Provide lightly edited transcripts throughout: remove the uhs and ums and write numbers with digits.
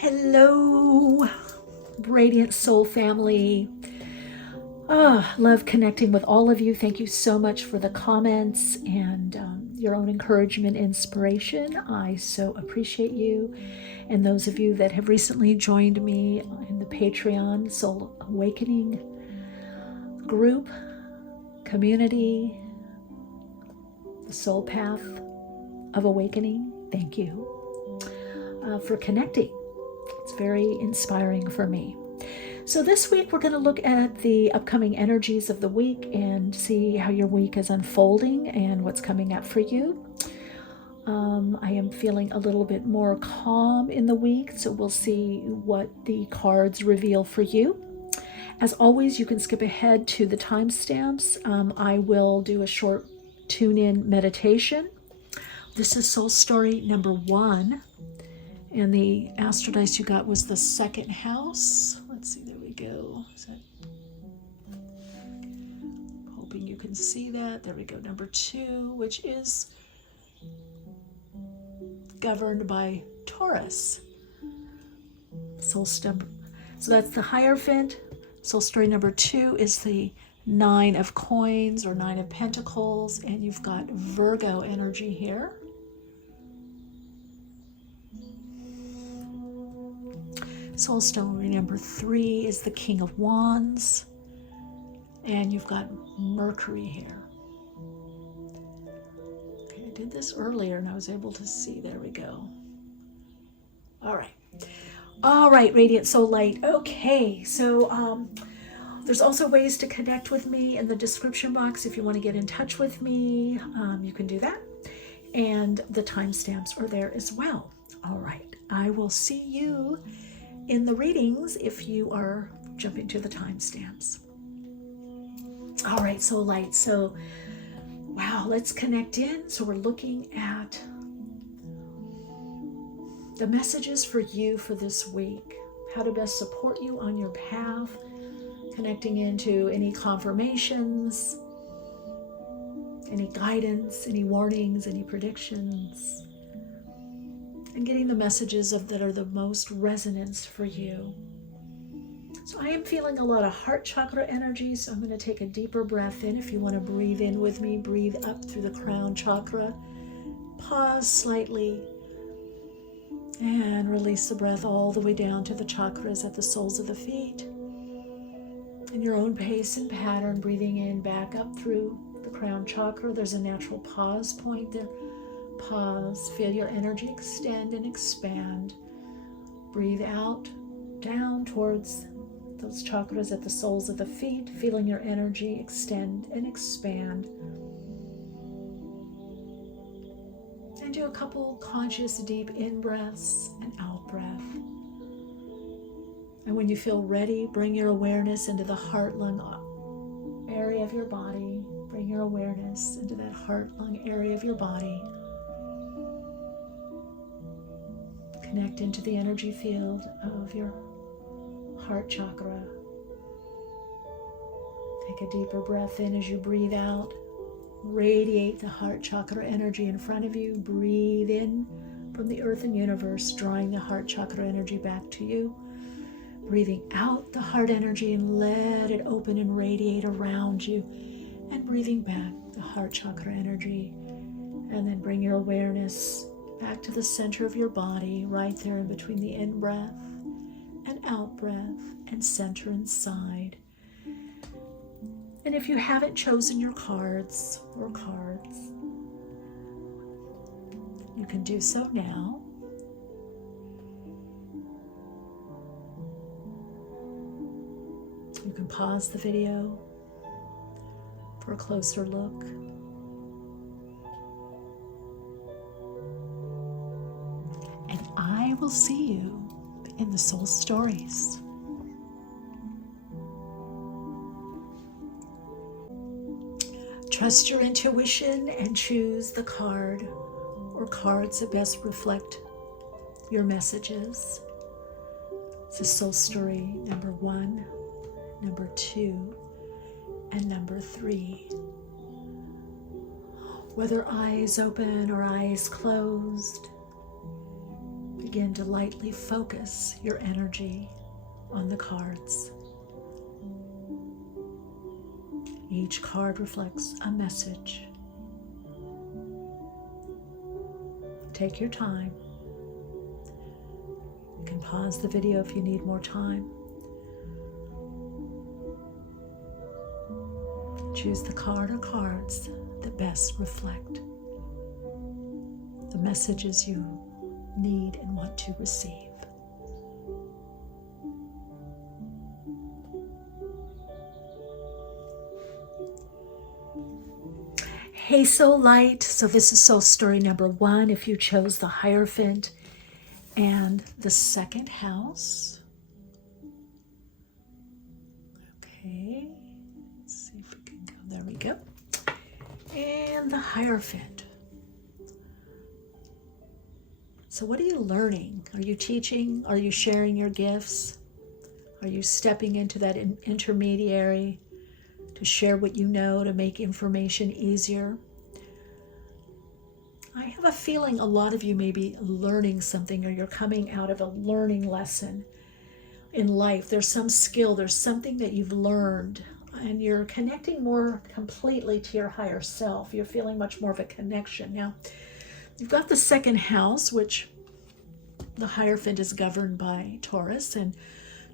Hello, Radiant Soul family. Love connecting with all of you. Thank you so much for the comments and your own encouragement, inspiration. I so appreciate you. And those of you that have recently joined me in the Patreon Soul Awakening group, community, the Soul Path of Awakening, thank you for connecting. It's very inspiring for me. So this week we're going to look at the upcoming energies of the week and see how your week is unfolding and what's coming up for you. I am feeling a little bit more calm in the week, so we'll see what the cards reveal for you. As always, you can skip ahead to the timestamps. I will do a short tune-in meditation. This is Soul Story number 1. And the astro dice you got was the second house. Let's see, there we go. Hoping you can see that. There we go, number 2, which is governed by Taurus. So that's the Hierophant. Soul Story number 2 is the 9 of Coins or 9 of Pentacles. And you've got Virgo energy here. Soul Story number 3 is the King of Wands, and you've got Mercury here. Okay, I did this earlier and I was able to see. There we go. All right, Radiant Soul Light. Okay, so there's also ways to connect with me in the description box. If you want to get in touch with me, you can do that. And the timestamps are there as well. All right, I will see you in the readings if you are jumping to the timestamps. All right, Soul Light. So, wow, let's connect in. So we're looking at the messages for you for this week, how to best support you on your path, connecting into any confirmations, any guidance, any warnings, any predictions, and getting the messages that are the most resonance for you. So I am feeling a lot of heart chakra energy, so I'm going to take a deeper breath in. If you want to breathe in with me, breathe up through the crown chakra. Pause slightly and release the breath all the way down to the chakras at the soles of the feet. In your own pace and pattern, breathing in back up through the crown chakra. There's a natural pause point there. Pause, feel your energy extend and expand. Breathe out, down towards those chakras at the soles of the feet, feeling your energy extend and expand. And do a couple conscious deep in-breaths and out-breath. And when you feel ready, bring your awareness into the heart-lung area of your body. Bring your awareness into that heart-lung area of your body. Connect into the energy field of your heart chakra. Take a deeper breath in as you breathe out. Radiate the heart chakra energy in front of you. Breathe in from the earth and universe, drawing the heart chakra energy back to you. Breathing out the heart energy and let it open and radiate around you. And breathing back the heart chakra energy. And then bring your awareness back to the center of your body, right there in between the in-breath and out-breath, and center inside. And if you haven't chosen your cards, you can do so now. You can pause the video for a closer look. And I will see you in the Soul Stories. Trust your intuition and choose the card or cards that best reflect your messages. It's a Soul Story number 1, number 2, and number 3. Whether eyes open or eyes closed, begin to lightly focus your energy on the cards. Each card reflects a message. Take your time. You can pause the video if you need more time. Choose the card or cards that best reflect the messages you need and want to receive. Hey Soul Light, so this is soul story number 1 if you chose the Hierophant and the second house. Okay, let's see if we can go, there we go. And the Hierophant. So what are you learning? Are you teaching? Are you sharing your gifts? Are you stepping into that intermediary to share what you know, to make information easier? I have a feeling a lot of you may be learning something, or you're coming out of a learning lesson in life. There's some skill, there's something that you've learned, and you're connecting more completely to your higher self. You're feeling much more of a connection. Now, you've got the second house, which the Hierophant is governed by Taurus, and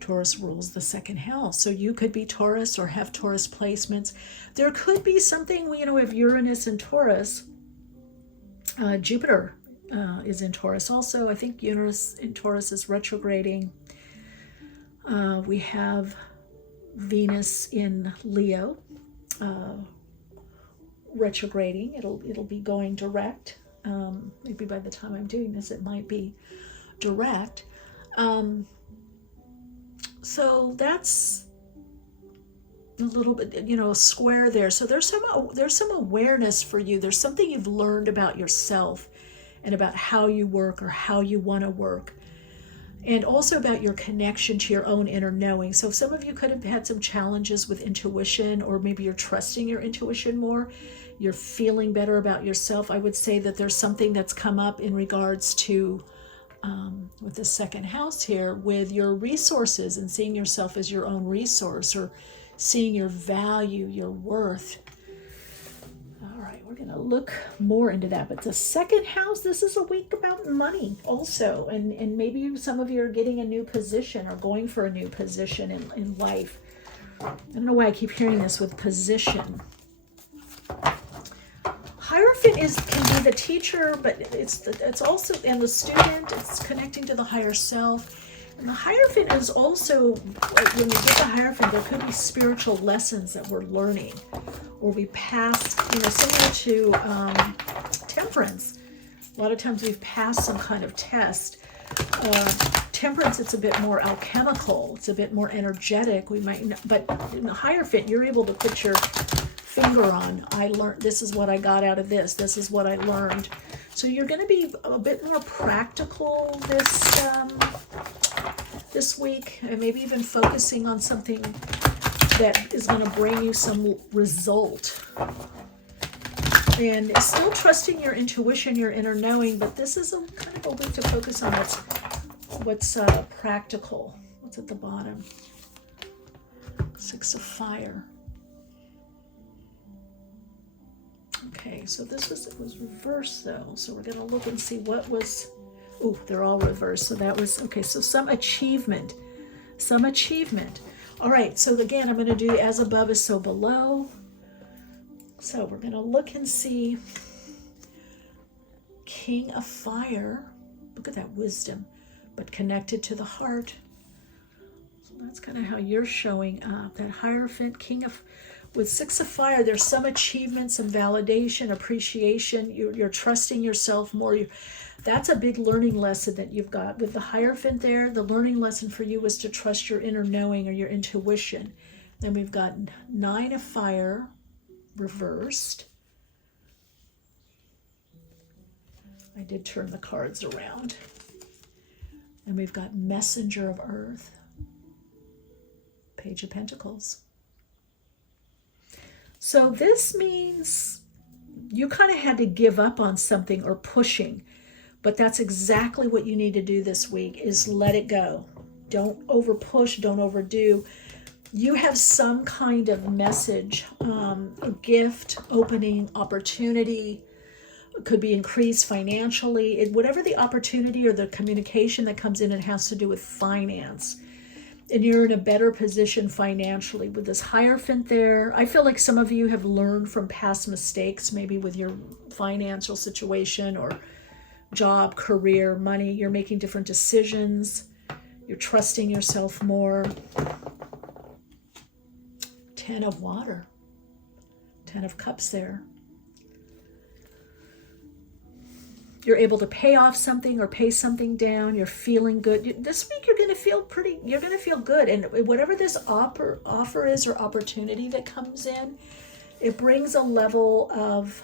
Taurus rules the second house. So you could be Taurus or have Taurus placements. There could be something, we have Uranus and Taurus. Jupiter is in Taurus also. I think Uranus in Taurus is retrograding. We have Venus in Leo retrograding. It'll be going direct. Maybe by the time I'm doing this, it might be direct. So that's a little bit, a square there. So there's some awareness for you. There's something you've learned about yourself and about how you work or how you want to work, and also about your connection to your own inner knowing. So some of you could have had some challenges with intuition, or maybe you're trusting your intuition more. You're feeling better about yourself. I would say that there's something that's come up in regards to with the second house here, with your resources and seeing yourself as your own resource, or seeing your value, your worth. All right, we're going to look more into that. But the second house, this is a week about money also. And maybe some of you are getting a new position or going for a new position in life. I don't know why I keep hearing this with position. Hierophant can be the teacher, but it's also, and the student, it's connecting to the higher self. And the Hierophant is also, when we get the Hierophant, there could be spiritual lessons that we're learning, or we passed, similar to Temperance. A lot of times we've passed some kind of test. Temperance, it's a bit more alchemical, it's a bit more energetic. We might, but in the Hierophant, you're able to put your finger on, I learned, this is what I got out of this is what I learned. So you're going to be a bit more practical this week, and maybe even focusing on something that is going to bring you some result. And still trusting your intuition, your inner knowing, but this is kind of a week to focus on what's practical. What's at the bottom? 6 of Fire. Okay, so it was reversed though. So we're going to look and see what was, they're all reversed. So that was, okay, so some achievement. All right, so again, I'm going to do as above is so below. So we're going to look and see King of Fire. Look at that wisdom, but connected to the heart. So that's kind of how you're showing up. That Hierophant, with 6 of Fire, there's some achievement, some validation, appreciation. You're trusting yourself more. That's a big learning lesson that you've got. With the Hierophant there, the learning lesson for you was to trust your inner knowing or your intuition. Then we've got 9 of Fire reversed. I did turn the cards around. And we've got Messenger of Earth, Page of Pentacles. So this means you kind of had to give up on something, or pushing But that's exactly what you need to do this week, is let it go. Don't over push, don't overdo. You have some kind of message, a gift, opening, opportunity. It could be increased financially. Whatever the opportunity or the communication that comes in, it has to do with finance. And you're in a better position financially with this Hierophant there. I feel like some of you have learned from past mistakes, maybe with your financial situation or job, career, money. You're making different decisions. You're trusting yourself more. 10 of water. 10 of cups there. You're able to pay off something or pay something down. You're feeling good. This week you're going to feel good. And whatever this offer is or opportunity that comes in, it brings a level of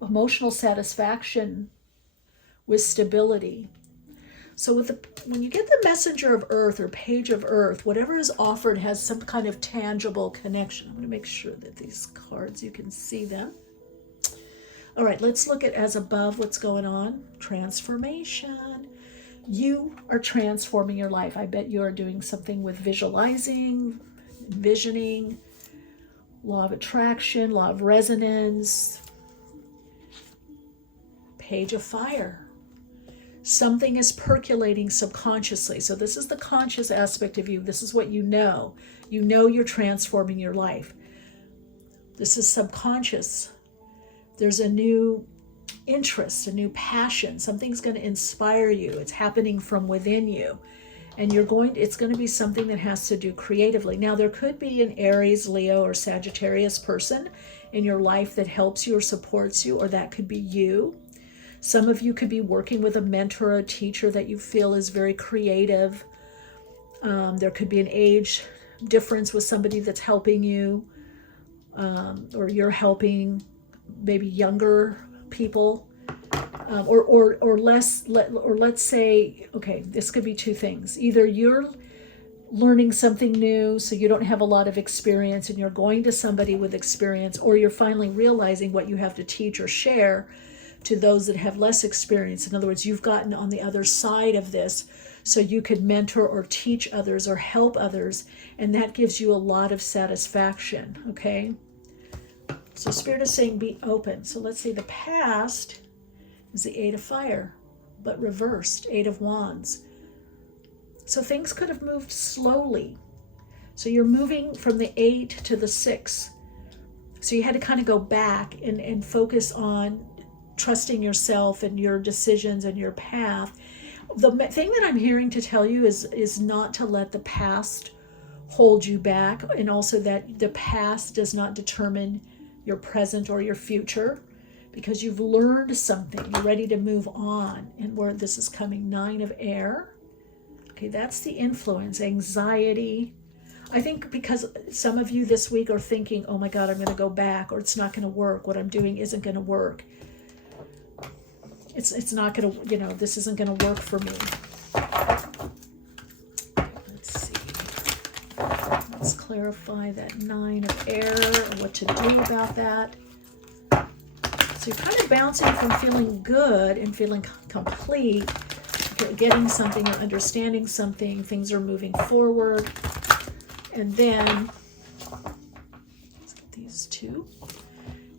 emotional satisfaction with stability. So when you get the Messenger of Earth or Page of Earth, whatever is offered has some kind of tangible connection. I'm going to make sure that these cards, you can see them. All right, let's look at as above what's going on. Transformation. You are transforming your life. I bet you are doing something with visualizing, envisioning, law of attraction, law of resonance. Page of Fire. Something is percolating subconsciously. So this is the conscious aspect of you. This is what you know. You know you're transforming your life. This is subconscious. There's a new interest, a new passion. Something's going to inspire you. It's happening from within you. And it's going to be something that has to do creatively. Now, there could be an Aries, Leo, or Sagittarius person in your life that helps you or supports you, or that could be you. Some of you could be working with a mentor or a teacher that you feel is very creative. There could be an age difference with somebody that's helping you, or you're helping maybe younger people, or let's say, okay, this could be two things. Either you're learning something new, so you don't have a lot of experience and you're going to somebody with experience, or you're finally realizing what you have to teach or share to those that have less experience. In other words, you've gotten on the other side of this so you could mentor or teach others or help others, and that gives you a lot of satisfaction, okay? So Spirit is saying be open. So let's see, the past is the 8 of Fire, but reversed, 8 of Wands. So things could have moved slowly. So you're moving from the 8 to the 6. So you had to kind of go back and focus on trusting yourself and your decisions and your path. The thing that I'm hearing to tell you is not to let the past hold you back, and also that the past does not determine your present or your future, because you've learned something. You're ready to move on. And where this is coming, 9 of Air. Okay, that's the influence, anxiety. I think because some of you this week are thinking, oh my God, I'm going to go back, or it's not going to work. What I'm doing isn't going to work. It's not going to, this isn't going to work for me. Let's see. Let's clarify that 9 of Air, or what to do about that. So you're kind of bouncing from feeling good and feeling complete, getting something or understanding something. Things are moving forward. And then, let's get these two.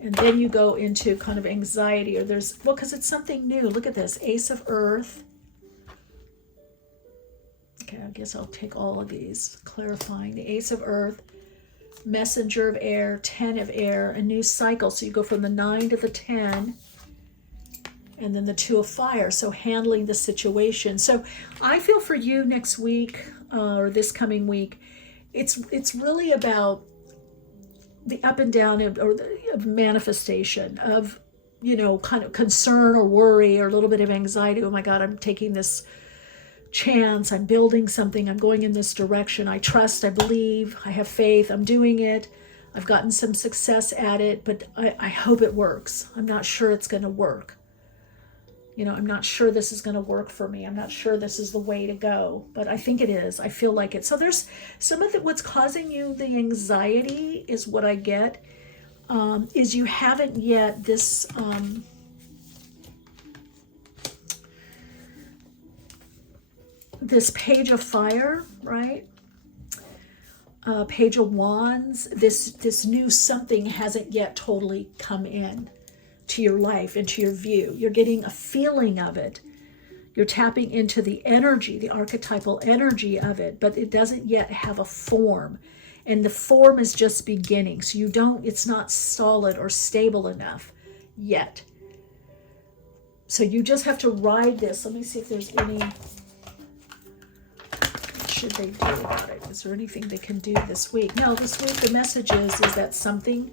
And then you go into kind of anxiety, or because it's something new. Look at this, Ace of Earth. Okay, I guess I'll take all of these, clarifying. The Ace of Earth, Messenger of Air, 10 of Air, a new cycle. So you go from the 9 to the 10, and then the 2 of Fire. So handling the situation. So I feel for you next week, or this coming week, it's really about the up and down of manifestation of, kind of concern or worry or a little bit of anxiety. Oh my God, I'm taking this chance. I'm building something. I'm going in this direction. I trust, I believe, I have faith. I'm doing it. I've gotten some success at it, but I hope it works. I'm not sure it's going to work. I'm not sure this is going to work for me. I'm not sure this is the way to go, but I think it is. I feel like it. So there's some of what's causing you the anxiety is what I get. is you haven't yet this page of fire, right? Page of wands, this new something hasn't yet totally come in to your life, into your view. You're getting a feeling of it. You're tapping into the energy, the archetypal energy of it, but it doesn't yet have a form. And the form is just beginning. So it's not solid or stable enough yet. So you just have to ride this. Let me see if there's any, what should they do about it? Is there anything they can do this week? No, this week the message is that something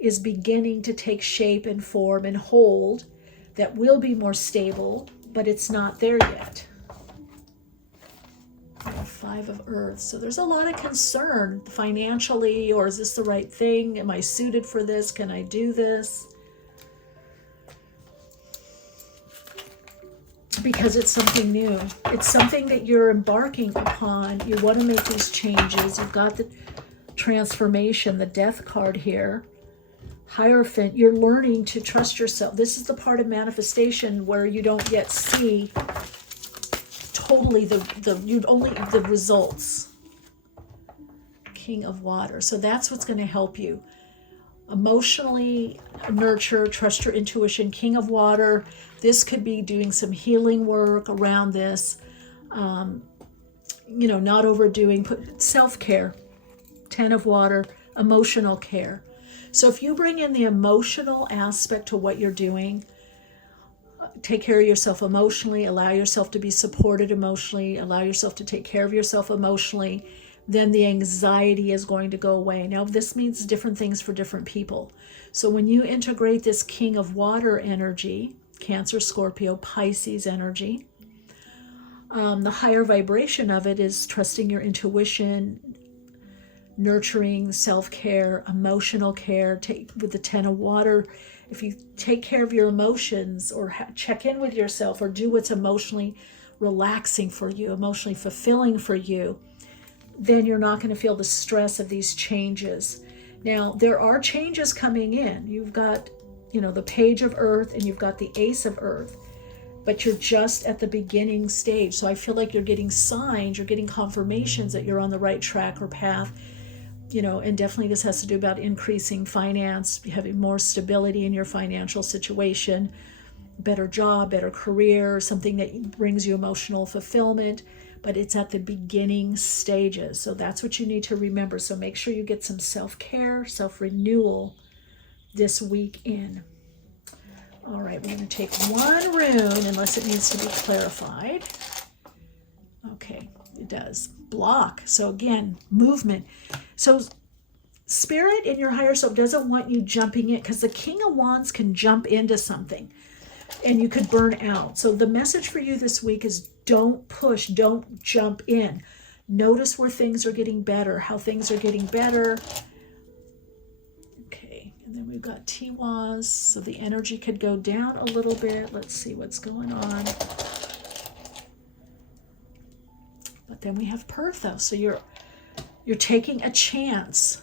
is beginning to take shape and form and hold that will be more stable, but it's not there yet. Five of Earth. So there's a lot of concern financially, or is this the right thing? Am I suited for this? Can I do this? Because it's something new. It's something that you're embarking upon. You want to make these changes. You've got the transformation, the Death card here. Hierophant, you're learning to trust yourself. This is the part of manifestation where you don't yet see totally the results. King of Water. So that's what's going to help you. Emotionally nurture, trust your intuition. King of Water. This could be doing some healing work around this. Not overdoing. Self-care. Ten of Water. Emotional care. So if you bring in the emotional aspect to what you're doing, take care of yourself emotionally, allow yourself to be supported emotionally, allow yourself to take care of yourself emotionally, then the anxiety is going to go away. Now, this means different things for different people. So when you integrate this King of Water energy, Cancer, Scorpio, Pisces energy, the higher vibration of it is trusting your intuition, nurturing, self-care, emotional care. With the Ten of Water, if you take care of your emotions or check in with yourself or do what's emotionally relaxing for you, emotionally fulfilling for you, then you're not going to feel the stress of these changes. Now, there are changes coming in. You've got, the Page of Earth and you've got the Ace of Earth, but you're just at the beginning stage. So I feel like you're getting signs, you're getting confirmations that you're on the right track or path. And definitely this has to do about increasing finance, having more stability in your financial situation, better job, better career, something that brings you emotional fulfillment, but it's at the beginning stages. So that's what you need to remember. So make sure you get some self-care, self-renewal this week in. All right, we're going to take one rune unless it needs to be clarified. Okay, it does. Block. So again, movement. So Spirit in your higher self doesn't want you jumping in, because the King of Wands can jump into something and you could burn out. So the message for you this week is don't push, don't jump in. Notice where things are getting better, how things are getting better. Okay, and then we've got Tiwaz, so the energy could go down a little bit. Let's see what's going on. But then we have Perthos, so you're taking a chance.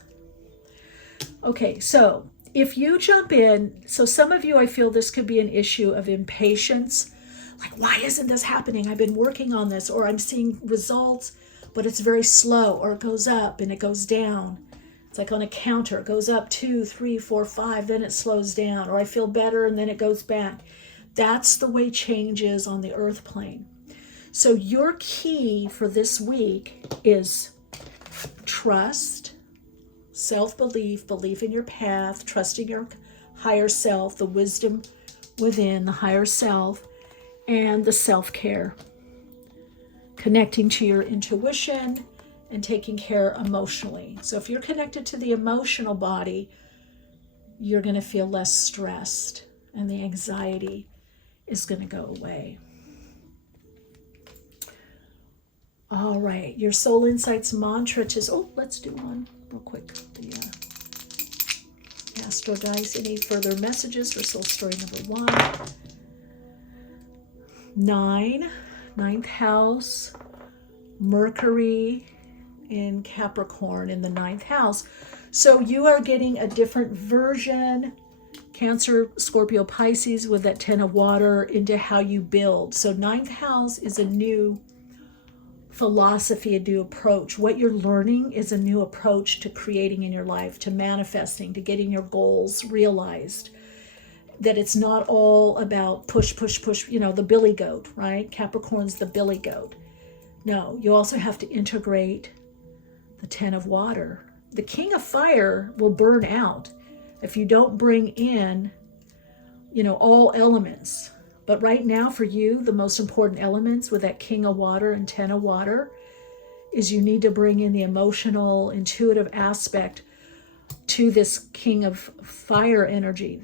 Okay, so if you jump in, so some of you, I feel this could be an issue of impatience. Like, why isn't this happening? I've been working on this, or I'm seeing results, but it's very slow, or it goes up and it goes down. It's like on a counter, it goes up 2, 3, 4, 5, then it slows down, or I feel better and then it goes back. That's the way change is on the earth plane. So your key for this week is trust, self-belief, belief in your path, trusting your higher self, the wisdom within, the higher self, and the self-care. Connecting to your intuition and taking care emotionally. So if you're connected to the emotional body, you're going to feel less stressed and the anxiety is going to go away. All right, your Soul Insights mantra let's do one real quick. The Astro Dice. Any further messages for Soul Story number 1? 9, 9th house, Mercury in Capricorn in the 9th house. So you are getting a different version, Cancer, Scorpio, Pisces, with that 10 of water, into how you build. So ninth house is a new philosophy, a new approach. What you're learning is a new approach to creating in your life, to manifesting, to getting your goals realized. That it's not all about push, push, push, the billy goat, right? Capricorn's the billy goat. No, you also have to integrate the 10 of water. The king of fire will burn out if you don't bring in, all elements. But right now for you, the most important elements with that king of water and 10 of water is you need to bring in the emotional, intuitive aspect to this king of fire energy,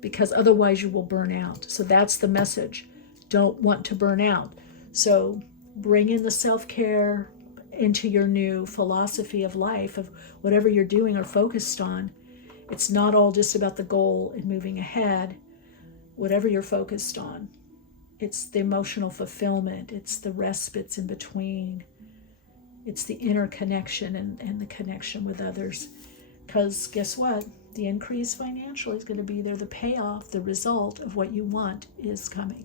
because otherwise you will burn out. So that's the message. Don't want to burn out. So bring in the self-care into your new philosophy of life, of whatever you're doing or focused on. It's not all just about the goal and moving ahead. Whatever you're focused on, it's the emotional fulfillment, it's the respites in between, it's the interconnection and the connection with others. Because guess what? The increase financially is going to be there. The payoff, the result of what you want is coming.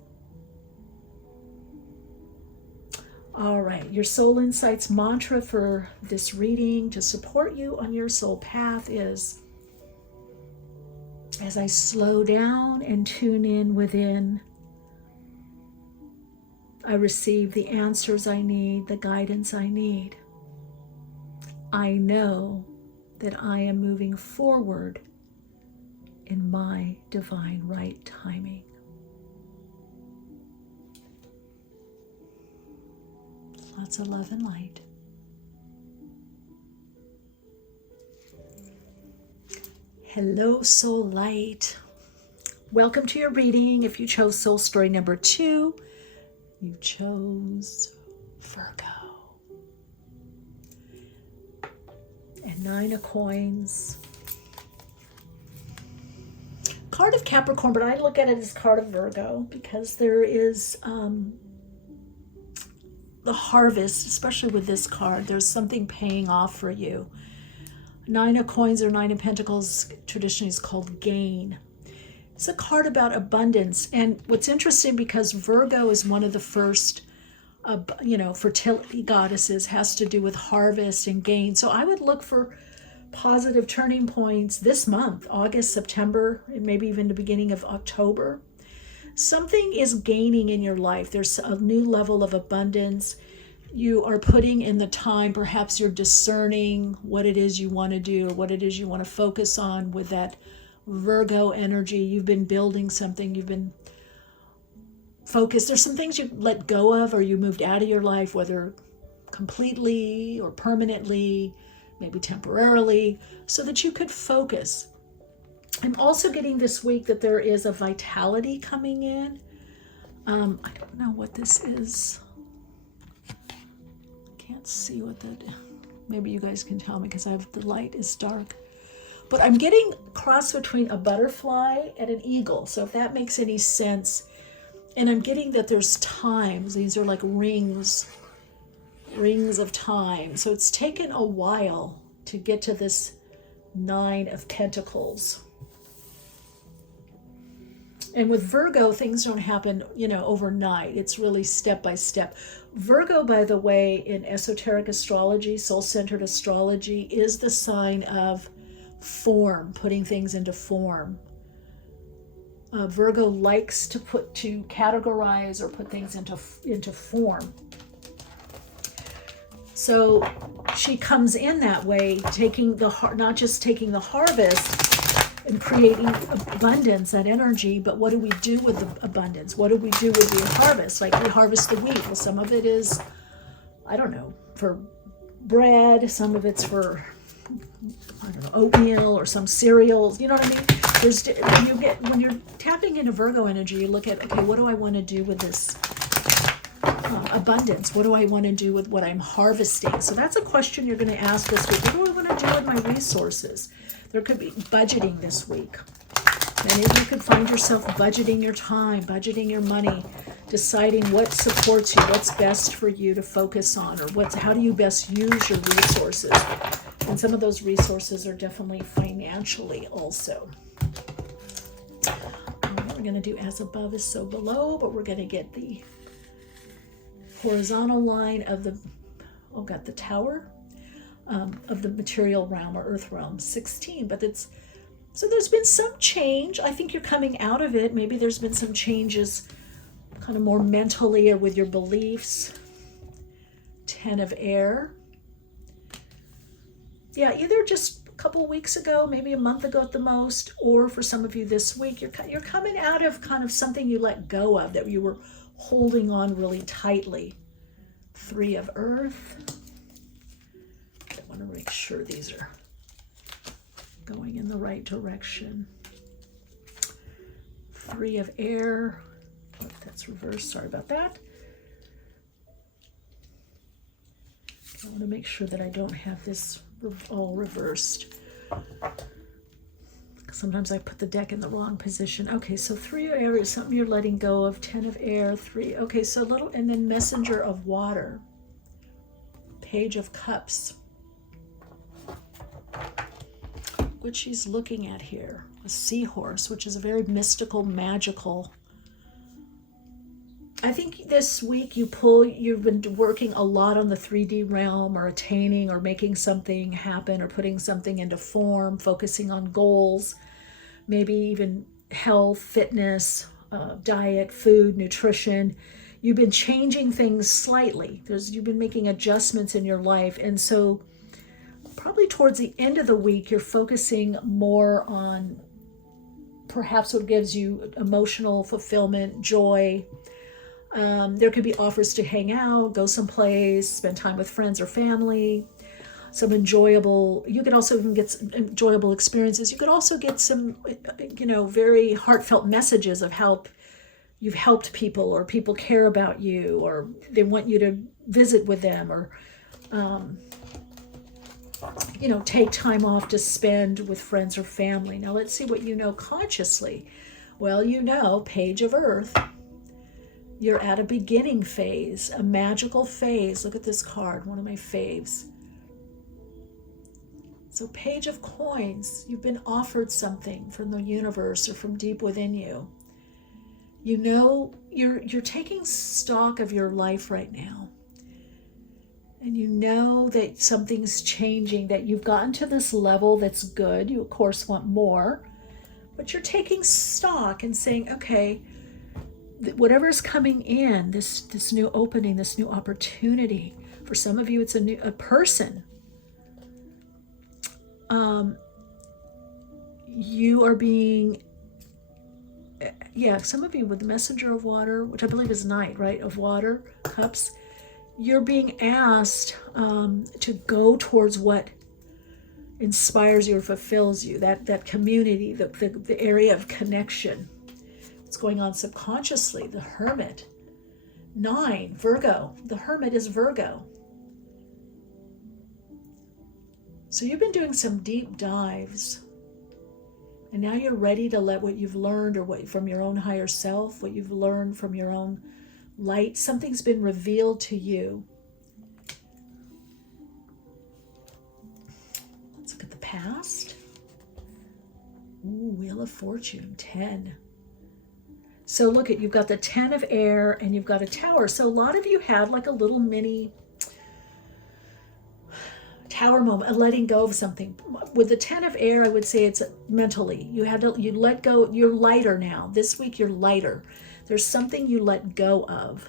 All right, your Soul Insights mantra for this reading to support you on your soul path is, as I slow down and tune in within, I receive the answers I need, the guidance I need. I know that I am moving forward in my divine right timing. Lots of love and light. Hello, soul light. Welcome to your reading. If you chose soul story number 2, you chose Virgo. And 9 of coins. Card of Capricorn, but I look at it as card of Virgo because there is the harvest, especially with this card. There's something paying off for you. 9 of coins or 9 of pentacles traditionally is called gain. It's a card about abundance. And what's interesting, because Virgo is one of the first, fertility goddesses, has to do with harvest and gain. So I would look for positive turning points this month, August, September, and maybe even the beginning of October. Something is gaining in your life. There's a new level of abundance. You are putting in the time. Perhaps you're discerning what it is you want to do or what it is you want to focus on with that Virgo energy. You've been building something. You've been focused. There's some things you let go of or you moved out of your life, whether completely or permanently, maybe temporarily, so that you could focus. I'm also getting this week that there is a vitality coming in. I don't know what this is. Can't see what that, maybe you guys can tell me because the light is dark. But I'm getting cross between a butterfly and an eagle. So if that makes any sense. And I'm getting that there's times. These are like rings of time. So it's taken a while to get to this 9 of Pentacles. And with Virgo, things don't happen, overnight. It's really step by step. Virgo, by the way, in esoteric astrology, soul-centered astrology, is the sign of form, putting things into form. Virgo likes to categorize or put things into form. So she comes in that way, not just taking the harvest and creating abundance, that energy, but what do we do with the abundance? What do we do with the harvest? Like we harvest the wheat. Well, some of it is, for bread. Some of it's for, oatmeal or some cereals. You know what I mean? When you're tapping into Virgo energy, you look at, okay, what do I want to do with this abundance? What do I want to do with what I'm harvesting? So that's a question you're going to ask this week. What do I want to do with my resources? There could be budgeting this week. Many of you could find yourself budgeting your time, budgeting your money, deciding what supports you, what's best for you to focus on, or how do you best use your resources. And some of those resources are definitely financially also. We're going to do as above is so below, but we're going to get the horizontal line of the, got the tower of the material realm or earth realm, 16. But so there's been some change. I think you're coming out of it. Maybe there's been some changes kind of more mentally or with your beliefs. 10 of air. Yeah, either just a couple of weeks ago, maybe a month ago at the most, or for some of you this week, you're coming out of kind of something you let go of that you were holding on really tightly. 3 of earth. I want to make sure these are going in the right direction. 3 of air. Oh, that's reversed. Sorry about that. I want to make sure that I don't have this all reversed. Sometimes I put the deck in the wrong position. Okay, so 3 of air is something you're letting go of. 10 of air, 3. Okay, so little, and then messenger of water. Page of cups. Which she's looking at here. A seahorse, which is a very mystical, magical. I think this week you've been working a lot on the 3D realm, or attaining or making something happen, or putting something into form, focusing on goals, maybe even health, fitness, diet, food, nutrition. You've been changing things slightly. You've been making adjustments in your life. And so probably towards the end of the week, you're focusing more on perhaps what gives you emotional fulfillment, joy. There could be offers to hang out, go someplace, spend time with friends or family, some enjoyable, you could also even get some enjoyable experiences. You could also get some, very heartfelt messages of how you've helped people, or people care about you, or they want you to visit with them, or, take time off to spend with friends or family. Now let's see what you know consciously. Well, Page of Earth. You're at a beginning phase, a magical phase. Look at this card, one of my faves. So Page of Coins, you've been offered something from the universe or from deep within you. You're taking stock of your life right now. And you know that something's changing, that you've gotten to this level that's good. You, of course, want more. But you're taking stock and saying, okay, whatever's coming in, this new opening, this new opportunity. For some of you, it's a person. You are being, some of you with the messenger of water, which I believe is Knight, right? Of water, cups. You're being asked to go towards what inspires you or fulfills you. That community, the area of connection. What's going on subconsciously? The Hermit. 9, Virgo. The Hermit is Virgo. So you've been doing some deep dives, and now you're ready to let what you've learned, or what from your own higher self, what you've learned from your own light, something's been revealed to you. Let's look at the past. Ooh, Wheel of Fortune, 10. So look you've got the 10 of air, and you've got a tower. So a lot of you had like a little mini tower moment, a letting go of something. With the 10 of air, I would say it's mentally. You let go. You're lighter now. This week you're lighter. There's something you let go of.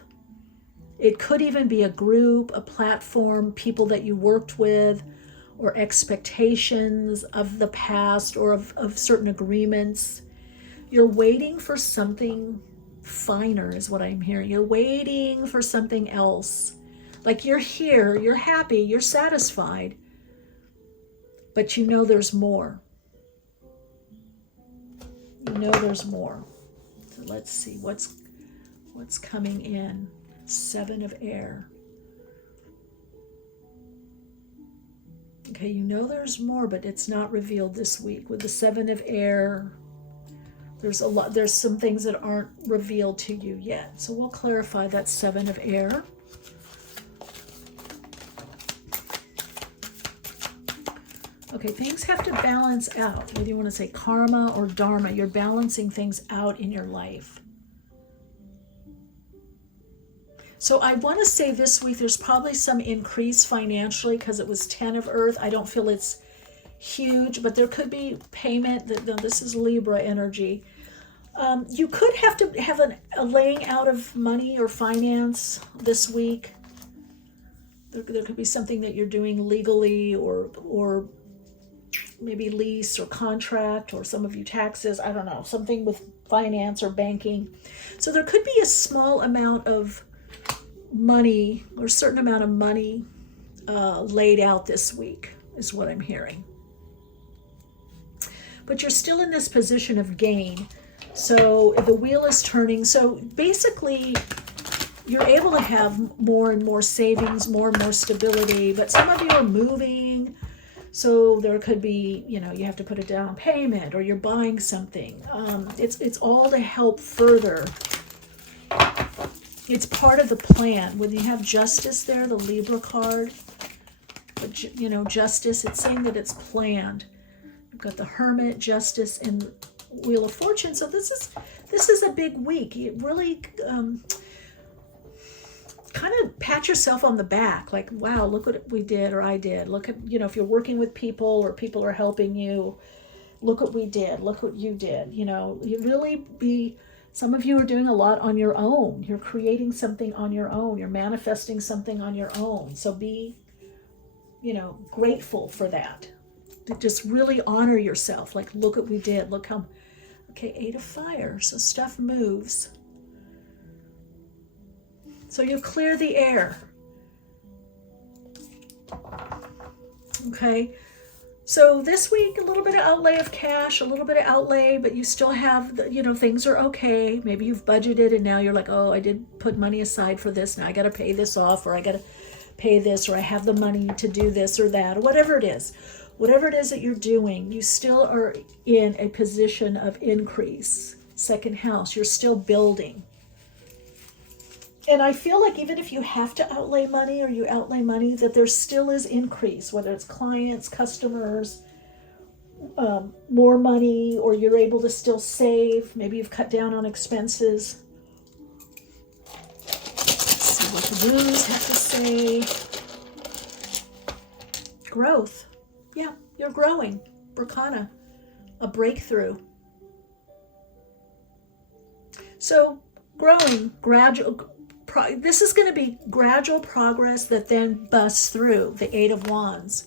It could even be a group, a platform, people that you worked with, or expectations of the past, or of certain agreements. You're waiting for something finer is what I'm hearing. You're waiting for something else. Like you're here, you're happy, you're satisfied, but there's more. There's more. So let's see what's coming in. 7 of air. Okay, there's more, but it's not revealed this week. With the 7 of air, there's some things that aren't revealed to you yet. So we'll clarify that 7 of air. Okay, things have to balance out. Whether you want to say karma or dharma, you're balancing things out in your life. So I want to say this week there's probably some increase financially because it was 10 of Earth. I don't feel it's huge, but there could be payment. This is Libra energy. You could have to have a laying out of money or finance this week. There could be something that you're doing legally or maybe lease or contract, or some of you taxes, I don't know, something with finance or banking. So there could be a small amount of money or a certain amount of money laid out this week is what I'm hearing. But you're still in this position of gain. So the wheel is turning. So basically you're able to have more and more savings, more and more stability, but some of you are moving. So there could be, you have to put a down payment or you're buying something. It's all to help further. It's part of the plan. When you have justice there, the Libra card, justice, it's saying that it's planned. You've got the Hermit, justice, and Wheel of Fortune. So this is a big week. You really kind of pat yourself on the back, like, wow, look what we did or I did. Look at, if you're working with people or people are helping you, look what we did, look what you did. You really some of you are doing a lot on your own. You're creating something on your own. You're manifesting something on your own. So be, grateful for that. To just really honor yourself. Like, look what we did. Look how, okay, 8 of Fire. So stuff moves. So you clear the air. Okay. So this week, a little bit of outlay of cash, a little bit of outlay, but you still have, things are okay. Maybe you've budgeted and now you're like, oh, I did put money aside for this. Now I got to pay this off, or I got to pay this, or I have the money to do this or that, or whatever it is. Whatever it is that you're doing, you still are in a position of increase. Second house, you're still building. And I feel like even if you have to outlay money or you outlay money, that there still is increase, whether it's clients, customers, more money, or you're able to still save. Maybe you've cut down on expenses. Let's see what the moons have to say. Growth. Yeah, you're growing. Berkana, a breakthrough. So growing, gradual. This is going to be gradual progress that then busts through the 8 of Wands.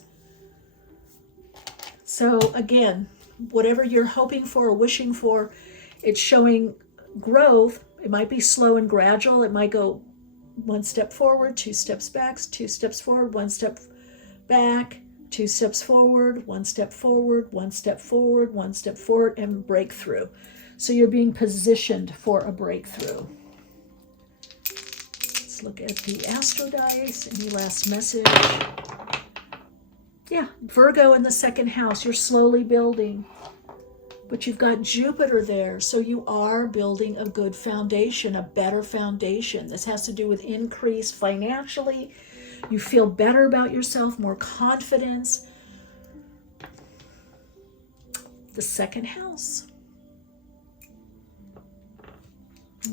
So again, whatever you're hoping for or wishing for, it's showing growth. It might be slow and gradual. It might go 1 step forward, 2 steps back, 2 steps forward, 1 step back, 2 steps forward, 1 step forward, 1 step forward, 1 step forward, and breakthrough. So you're being positioned for a breakthrough. Look at the Astro Dice. Any last message? Yeah, Virgo in the second house. You're slowly building. But you've got Jupiter there. So you are building a good foundation, a better foundation. This has to do with increase financially. You feel better about yourself, more confidence. The second house.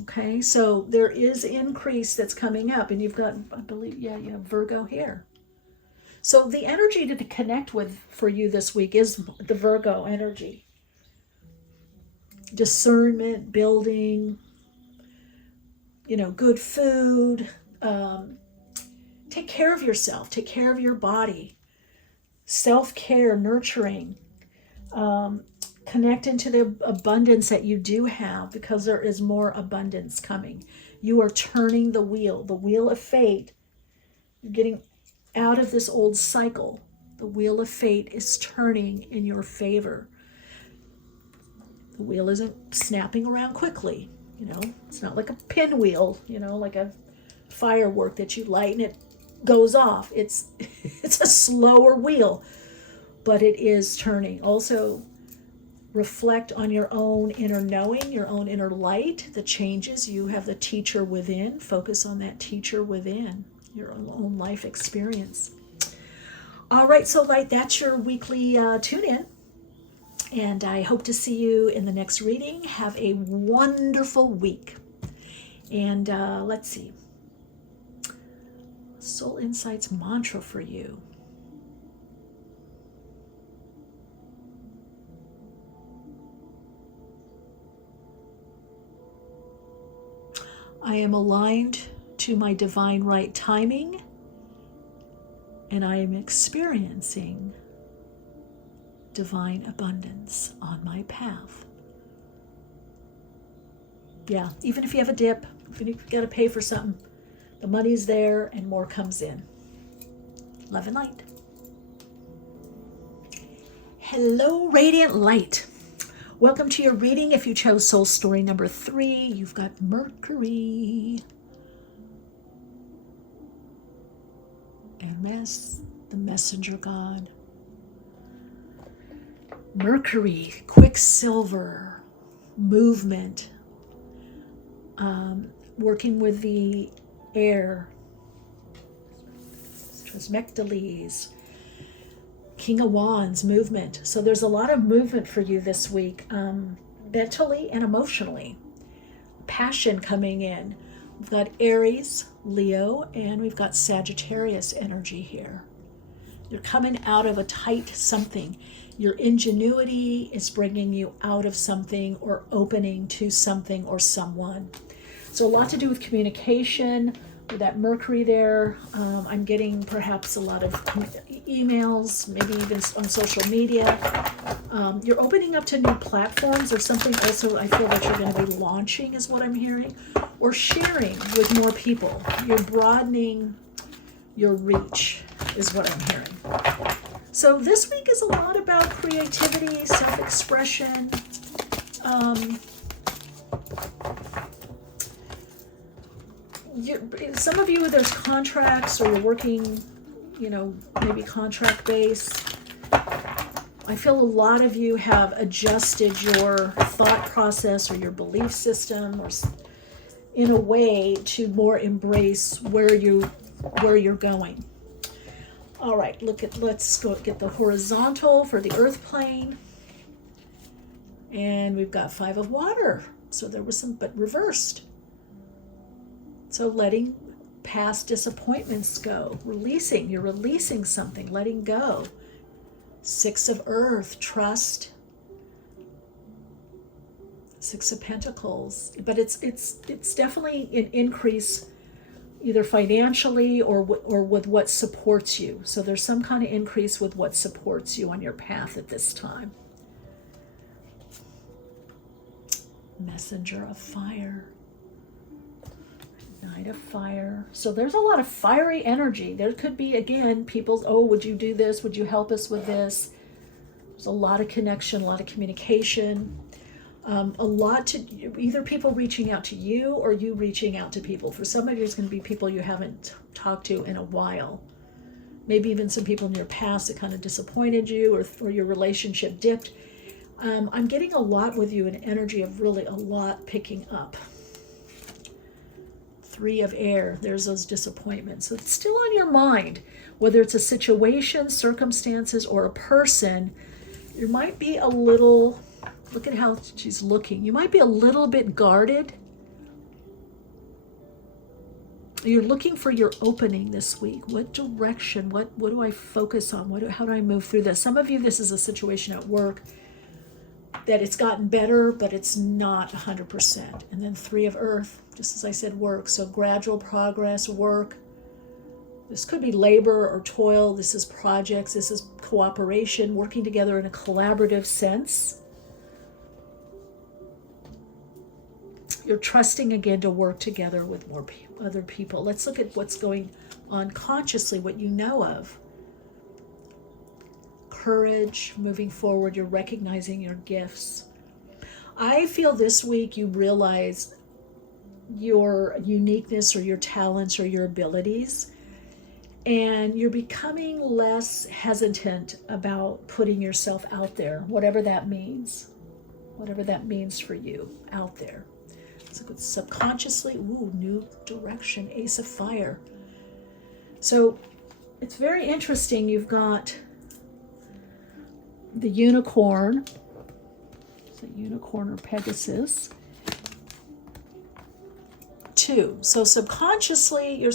Okay, so there is increase that's coming up, and you've got, I believe, you have Virgo here. So the energy to connect with for you this week is the Virgo energy. Discernment, building, good food. Take care of yourself. Take care of your body. Self-care, nurturing. Connect into the abundance that you do have, because there is more abundance coming. You are turning the wheel of fate. You're getting out of this old cycle. The wheel of fate is turning in your favor. The wheel isn't snapping around quickly. It's not like a pinwheel, like a firework that you light and it goes off. It's a slower wheel, but it is turning. Also, reflect on your own inner knowing, your own inner light, the changes. You have the teacher within. Focus on that teacher within, your own life experience. All right, so Light, that's your weekly tune-in. And I hope to see you in the next reading. Have a wonderful week. And let's see. Soul Insights mantra for you. I am aligned to my divine right timing, and I am experiencing divine abundance on my path. Yeah, even if you have a dip, if you got to pay for something, the money's there and more comes in. Love and light. Hello, Radiant Light. Welcome to your reading. If you chose soul story number 3, you've got Mercury. Hermes, the messenger god. Mercury, quicksilver, movement, working with the air, Trismechtales, King of Wands, movement. So there's a lot of movement for you this week, mentally and emotionally. Passion coming in. We've got Aries, Leo, and we've got Sagittarius energy here. You're coming out of a tight something. Your ingenuity is bringing you out of something or opening to something or someone. So a lot to do with communication. With that Mercury there, I'm getting perhaps a lot of emails, maybe even on social media. You're opening up to new platforms or something also I feel that you're going to be launching is what I'm hearing, or sharing with more people. You're broadening your reach is what I'm hearing. So this week is a lot about creativity, self-expression, some of you, there's contracts or you're working, maybe contract based. I feel a lot of you have adjusted your thought process or your belief system or in a way to more embrace where you're going. All right, let's go get the horizontal for the earth plane. And we've got 5 of water. So there was some, but reversed. So letting past disappointments go, you're releasing something, letting go. 6 of earth, trust. 6 of pentacles, but it's definitely an increase either financially or with what supports you. So there's some kind of increase with what supports you on your path at this time. Messenger of fire. Knight of fire. So there's a lot of fiery energy. There could be, again, people's, would you do this? Would you help us with this? There's a lot of connection, a lot of communication. A lot to either people reaching out to you or you reaching out to people. For somebody, there's going to be people you haven't talked to in a while. Maybe even some people in your past that kind of disappointed you or your relationship dipped. I'm getting a lot with you, an energy of really a lot picking up. 3 of air, there's those disappointments. So it's still on your mind, whether it's a situation, circumstances, or a person. You might be a little, look at how she's looking. You might be a little bit guarded. You're looking for your opening this week. What direction? What do I focus on? How do I move through this? Some of you, this is a situation at work that it's gotten better, but it's not 100%. And then 3 of earth, just as I said, work. So gradual progress, work. This could be labor or toil. This is projects. This is cooperation, working together in a collaborative sense. You're trusting again to work together with more other people. Let's look at what's going on consciously, what you know of. Courage, moving forward, you're recognizing your gifts. I feel this week you realize your uniqueness or your talents or your abilities, and you're becoming less hesitant about putting yourself out there, whatever that means for you out there. So subconsciously, new direction, Ace of Fire. So it's very interesting. You've got the unicorn. It's a unicorn or Pegasus. 2. So subconsciously,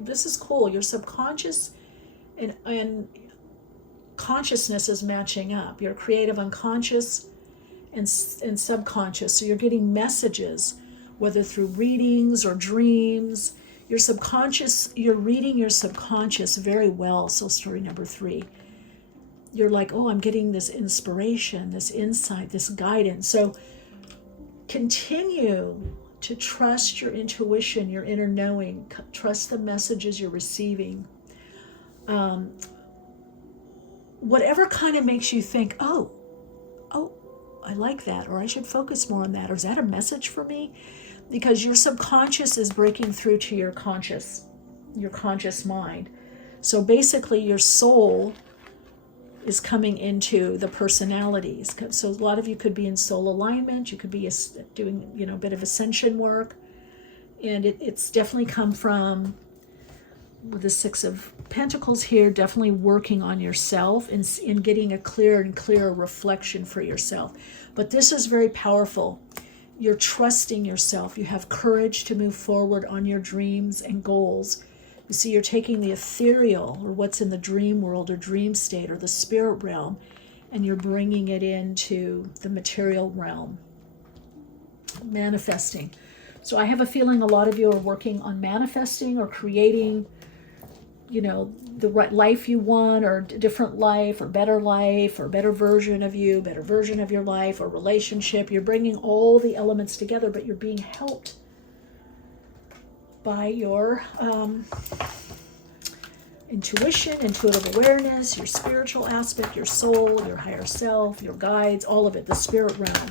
this is cool. Your subconscious and consciousness is matching up. Your creative unconscious and subconscious. So you're getting messages, whether through readings or dreams. Your subconscious, you're reading your subconscious very well. So story number 3. You're like, oh, I'm getting this inspiration, this insight, this guidance. So continue to trust your intuition, your inner knowing. Trust the messages you're receiving. Whatever kind of makes you think, oh, I like that, or I should focus more on that, or is that a message for me? Because your subconscious is breaking through to your conscious mind. So basically your soul is coming into the personalities. So a lot of you could be in soul alignment, you could be doing a bit of ascension work, and it's definitely come from, with the 6 of Pentacles here, definitely working on yourself and in getting a clearer and clearer reflection for yourself. But this is very powerful. You're trusting yourself. You have courage to move forward on your dreams and goals. You see, you're taking the ethereal, or what's in the dream world or dream state or the spirit realm, and you're bringing it into the material realm, manifesting. So I have a feeling a lot of you are working on manifesting or creating, the right life you want, or a different life, or better version of you, better version of your life, or relationship. You're bringing all the elements together, but you're being helped by your intuition, intuitive awareness, your spiritual aspect, your soul, your higher self, your guides, all of it, the spirit realm,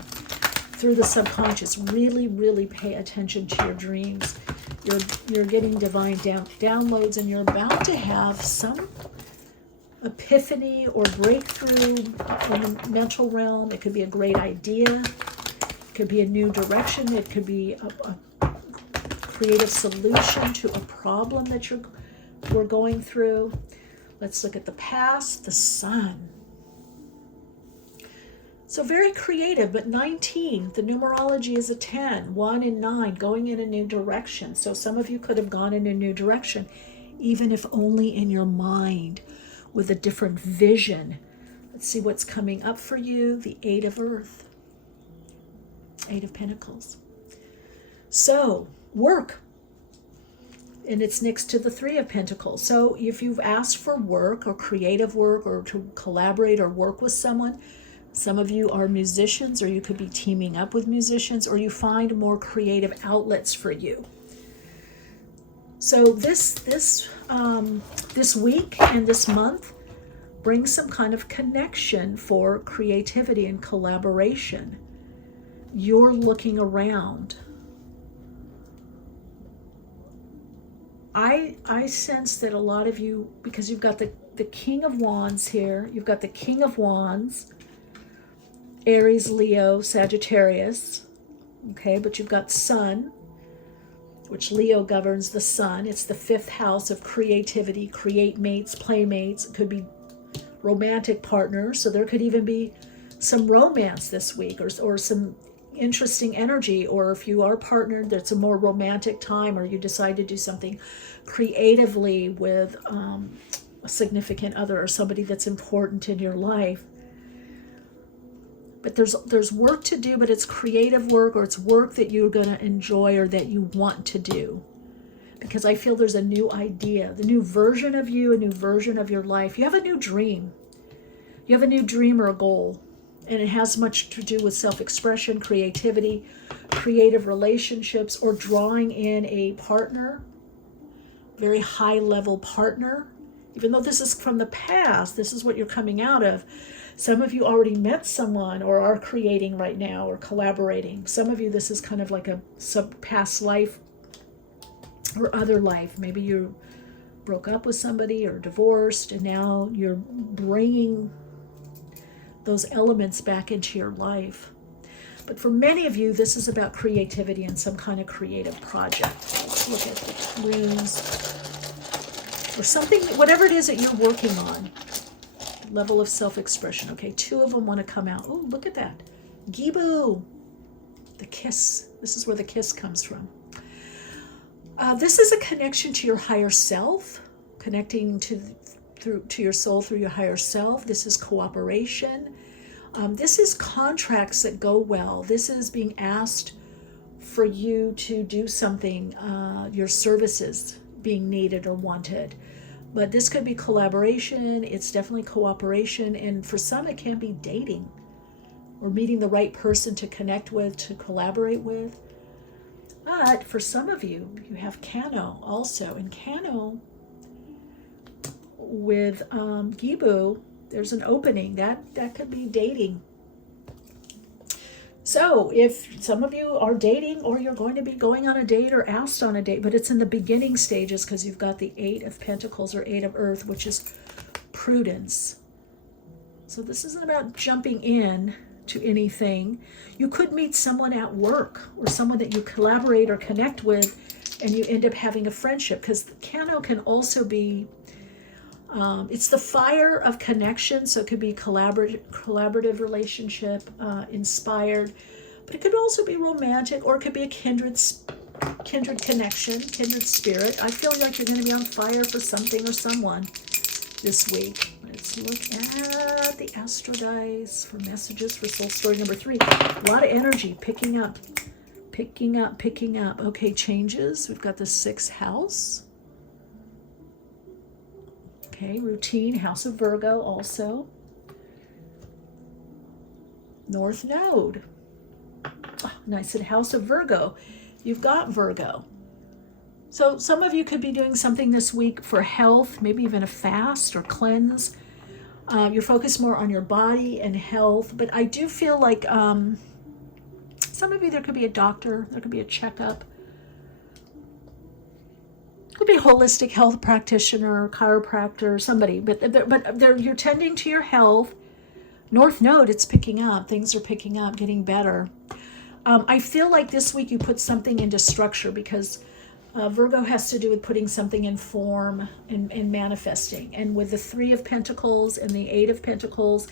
through the subconscious. Really, really pay attention to your dreams. You're getting divine downloads, and you're about to have some epiphany or breakthrough in the mental realm. It could be a great idea. It could be a new direction. It could be a creative solution to a problem that we're going through. Let's look at the past, the Sun. So very creative, but 19, the numerology is a 10, 1 and 9, going in a new direction. So some of you could have gone in a new direction, even if only in your mind, with a different vision. Let's see what's coming up for you. The 8 of Earth, 8 of Pentacles. So work, and it's next to the 3 of Pentacles. So if you've asked for work or creative work, or to collaborate or work with someone, some of you are musicians, or you could be teaming up with musicians, or you find more creative outlets for you. So this week and this month brings some kind of connection for creativity and collaboration. You're looking around. I sense that a lot of you, because you've got the King of Wands here, you've got the King of Wands, Aries, Leo, Sagittarius, okay, but you've got Sun, which Leo governs the Sun. It's the 5th house of creativity, create mates, playmates. It could be romantic partners, so there could even be some romance this week, or some interesting energy, or if you are partnered, that's a more romantic time, or you decide to do something creatively with a significant other or somebody that's important in your life. But there's work to do, but it's creative work, or it's work that you're going to enjoy or that you want to do. Because I feel there's a new idea, the new version of you, a new version of your life. You have a new dream. You have a new dream or a goal. And it has much to do with self-expression, creativity, creative relationships, or drawing in a partner, very high-level partner. Even though this is from the past, this is what you're coming out of. Some of you already met someone, or are creating right now, or collaborating. Some of you, this is kind of like a past life or other life. Maybe you broke up with somebody or divorced, and now you're bringing those elements back into your life. But for many of you, this is about creativity and some kind of creative project. Let's look at the runes. or something, whatever it is that you're working on. Level of self-expression. Okay, 2 of them want to come out. Oh, look at that. Gibu. The kiss. This is where the kiss comes from. This is a connection to your higher self, connecting to your soul through your higher self. This is cooperation. This is contracts that go well. This is being asked for you to do something, your services being needed or wanted. But this could be collaboration. It's definitely cooperation. And for some, it can be dating or meeting the right person to connect with, to collaborate with. But for some of you, you have Kano also. And Kano with Gibu, there's an opening. That could be dating. So if some of you are dating, or you're going to be going on a date or asked on a date, but it's in the beginning stages because you've got the 8 of Pentacles or 8 of Earth, which is prudence. So this isn't about jumping in to anything. You could meet someone at work or someone that you collaborate or connect with, and you end up having a friendship, because Kano can also be, it's the fire of connection, so it could be collaborative relationship, inspired, but it could also be romantic, or it could be a kindred connection, kindred spirit. I feel like you're going to be on fire for something or someone this week. Let's look at the Astro Dice for messages for soul story number 3. A lot of energy, picking up. Okay, changes. We've got the 6th house. Okay, routine, House of Virgo also. North Node. Oh, nice, and House of Virgo. You've got Virgo. So some of you could be doing something this week for health, maybe even a fast or cleanse. You're focused more on your body and health, but I do feel like some of you, there could be a doctor, there could be a checkup. Could be a holistic health practitioner, chiropractor, somebody, but you're tending to your health. North Node, it's picking up. Things are picking up, getting better. I feel like this week you put something into structure, because Virgo has to do with putting something in form and manifesting. And with the 3 of Pentacles and the 8 of Pentacles,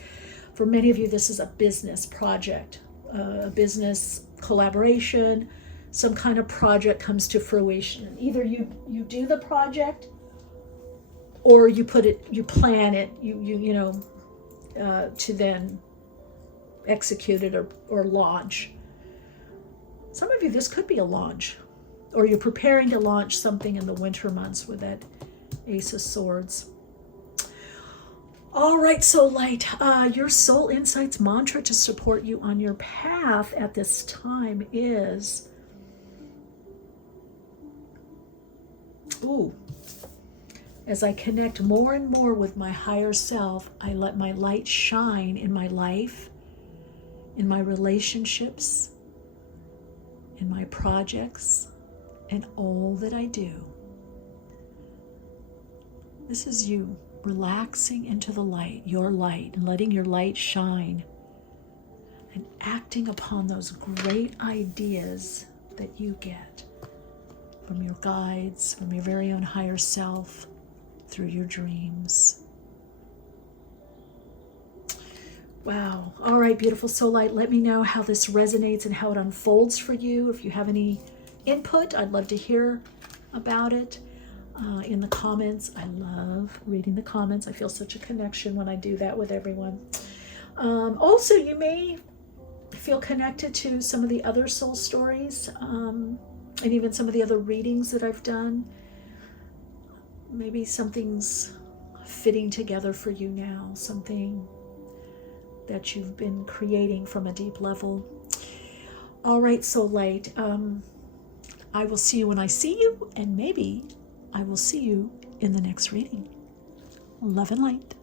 for many of you, this is a business project, a business collaboration. Some kind of project comes to fruition. Either you do the project, or you plan it, to then execute it or launch. Some of you, this could be a launch, or you're preparing to launch something in the winter months with that Ace of Swords. All right, Soul Light, your Soul Insights mantra to support you on your path at this time is, as I connect more and more with my higher self, I let my light shine in my life, in my relationships, in my projects, and all that I do. This is you relaxing into the light, your light, and letting your light shine, and acting upon those great ideas that you get from your guides, from your very own higher self, through your dreams. Wow. All right, beautiful soul light, let me know how this resonates and how it unfolds for you. If you have any input, I'd love to hear about it in the comments. I love reading the comments. I feel such a connection when I do that with everyone. Also, you may feel connected to some of the other soul stories, and even some of the other readings that I've done. Maybe something's fitting together for you now, something that you've been creating from a deep level. All right, Soul Light, I will see you when I see you, and maybe I will see you in the next reading. Love and light.